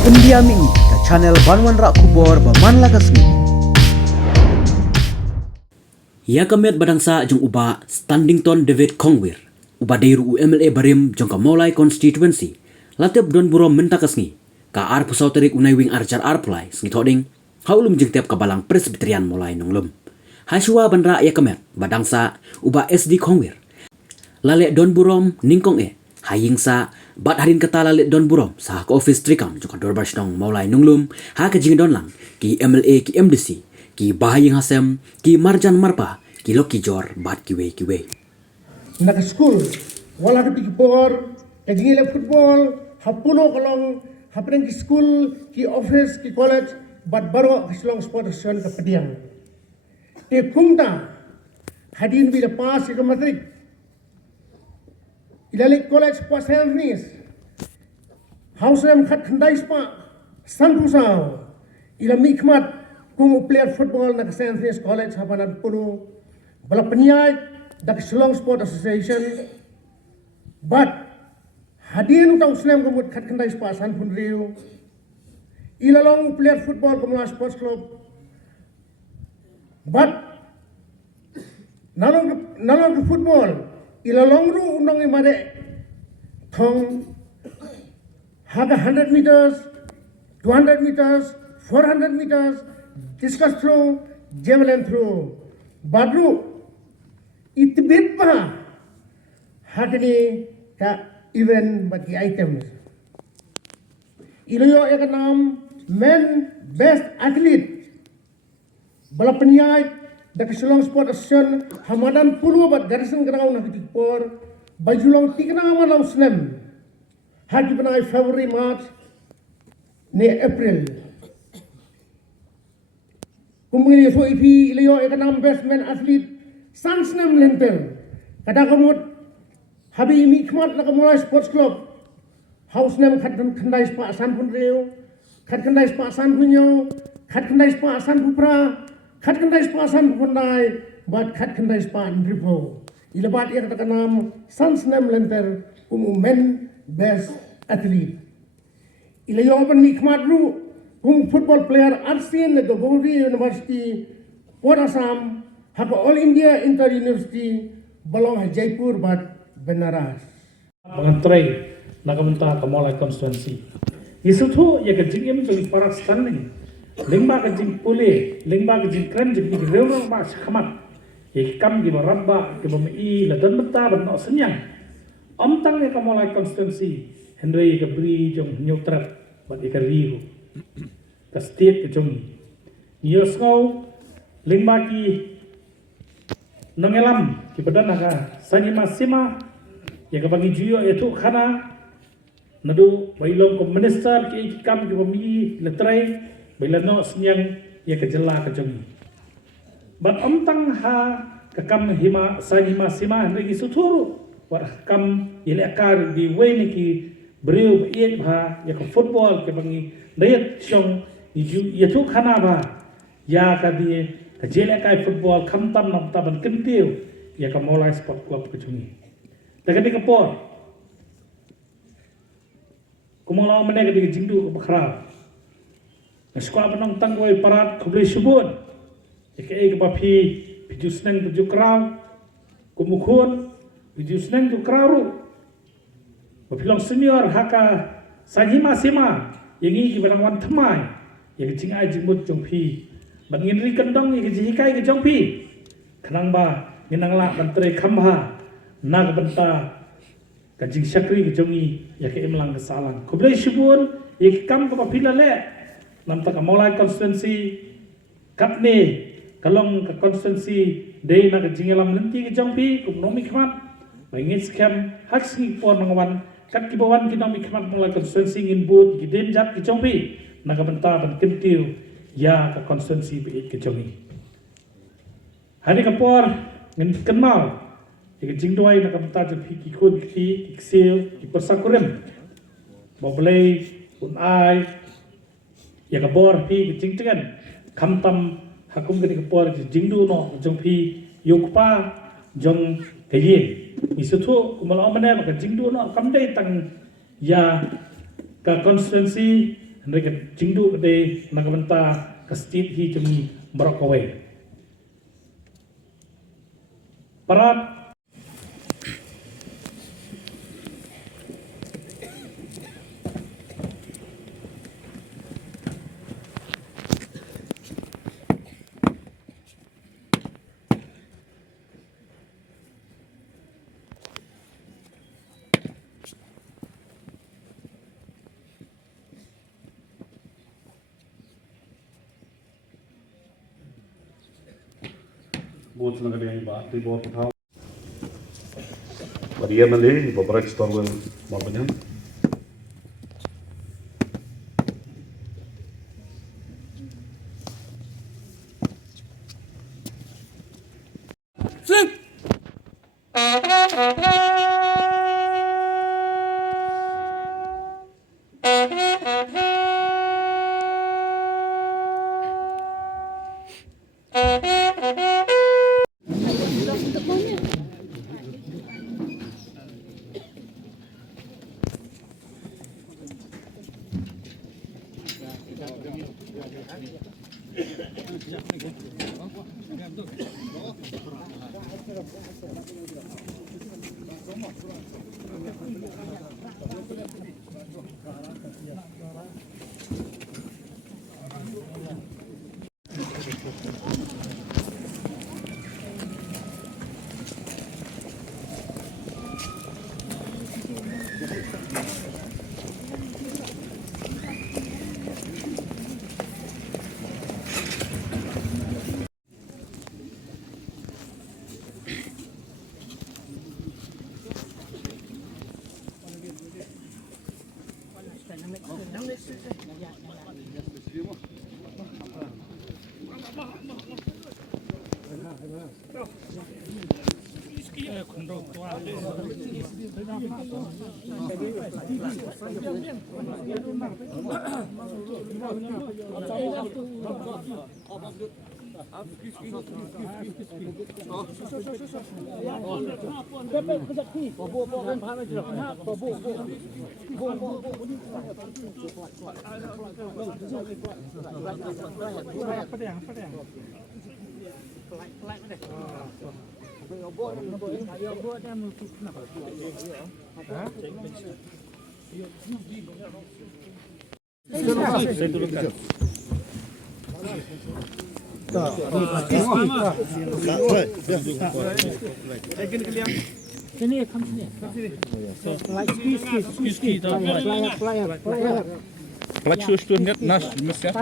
Pendiami ke channel Banwan Rak Kubor Baman Lagasmi. Ya kemet badangsa jong uba Standington David Kongwir. Uba dairu UMLA Barim jong Kamolai constituency. Latep don burom mentakasngi. Ka ar pusau terik unai wing arjar arplai sngi thoding. Haulum jeng tiap kabalang presbyterian mulai nonglum. Hasua bandra ya kemet badangsa uba SD Kongwir. Lale don burom ningkong hayingsa bat harin kata lale don burom sah ke office trikam jong dorbash dong mulai nonglum. Ha ke jing don lang ki MLA ki MDC. Ki bahaying hasem, ki marjan marpa, ki loki jor bat kiwe. Nak school, wala ka tikipor, kajingile football, hapuno kalong, hapren ki school, ki office, ki college, bat baro kislong sport association ka pediang. Te kumta, hadin bi da pass ka matrik. Ilalik college pa Saint House em khat khandai spa, san pusao, ila mikmat, kung player football na Saint College hapanan puno, bala penyai, dak Shillong Sport Association, but hadian utang Islam kumut khat khandai spa san pun riu, ilalong player football kumula sports club, but nalong ke football, ilalong ru unang imade, thong haga 100 meters, 200 meters, 400 meters, discus throw, javelin throw, badru, itibit pa, hagani ka event bagi items. Iloyo ya kanam men best athlete, bala penyai, dak Shillong Sport Association, hamadan puluh bat garison ground na kitikpor, bajulong tikna amalang snem, hagi penai February March, ne April. Kumili so ipi iliyo ekanam bestman athlete sansnam lenter kada kamut habi imi khmat na kamulai sports club house nem khandai spa asan pun reo khandai spa asan punyo khandai spa asan pupra khandai spa asan pundai bat khandai spa ndripo ilabat ya kanam sansnam lenter men best athlete iliyo ban mi khmat ru kung football player RCN the Gauri University, Port Assam, haka All India Inter University, balong Jaipur but Benaras. Pangantray nakamunta Kamolai constituency. Isuto ya kajingim tuling parak standing. Lingba kajing pule, lingba kajing kren jing reurang ba sakamat. Ikam di barabba ke bami ladan beta benok senyang. Omtang ya Kamolai constituency. Henry kabri jong nyutrat bat ikariu. Kastit ke jong Niosngau Lingbaki Nangelam ki badan naga Sanyima Sima ya kabangi juyo itu khana nadu bailong ko minister ki ikam ki bami letrai bailano senyang ya kejela ke jong bat omtang ha kakam hima Sanyima Sima henry suturu war kam ilekar di weni ki beriu iet ha ya ke football ke bangi dayat syong itu khana ba ya kadi kajele kai football kamtam nam taban kentiu ya Kamolai sport club kecungi tagadi kapor kumala menega di jingdu bakra sekolah penang tangwai parat kubli subun ya ke papi biju seneng biju kraw kumukun biju seneng tu krawru bapilong senior haka Sanyima Sima yang ini barang wan temai yang jing ai jing mut jong pi ban ngin ri kendong yang jing kai ke jong pi kanang ba nginang la bantre khamha nag banta ka jing sakri ke jongi ya ke emlang ke salang koblai shibun ya kam ko papila le nam ta Kamolai constituency kapne kalong ka constituency dei na ka jing lam lenti ke jong pi kum nomi khmat bai ngin scam haksi pon ngwan kat kibawan kinami khmat Kamolai constituency ngin bud gidem jat ke jong pi nakabenta ban kentiu ya ka konstitusi bi ke jongi hari kapor ngin kenmal ke jingdoi nakabenta je pi ki khun ki sel ki persakurem boblei un ai ya ka bor pi ke jingtengan kamtam hakum ke kapor je jingdu no jong pi yukpa jong kayin isutu kumala omane ka jingdu no kamdei tang ya ka konstitusi mereka jingdu de nagamenta kastit hi jemi barokawe parat Buat senang kali ba di bawah petau. Badia nanti beberapa store mampanya. Плачу, что нет наш меся.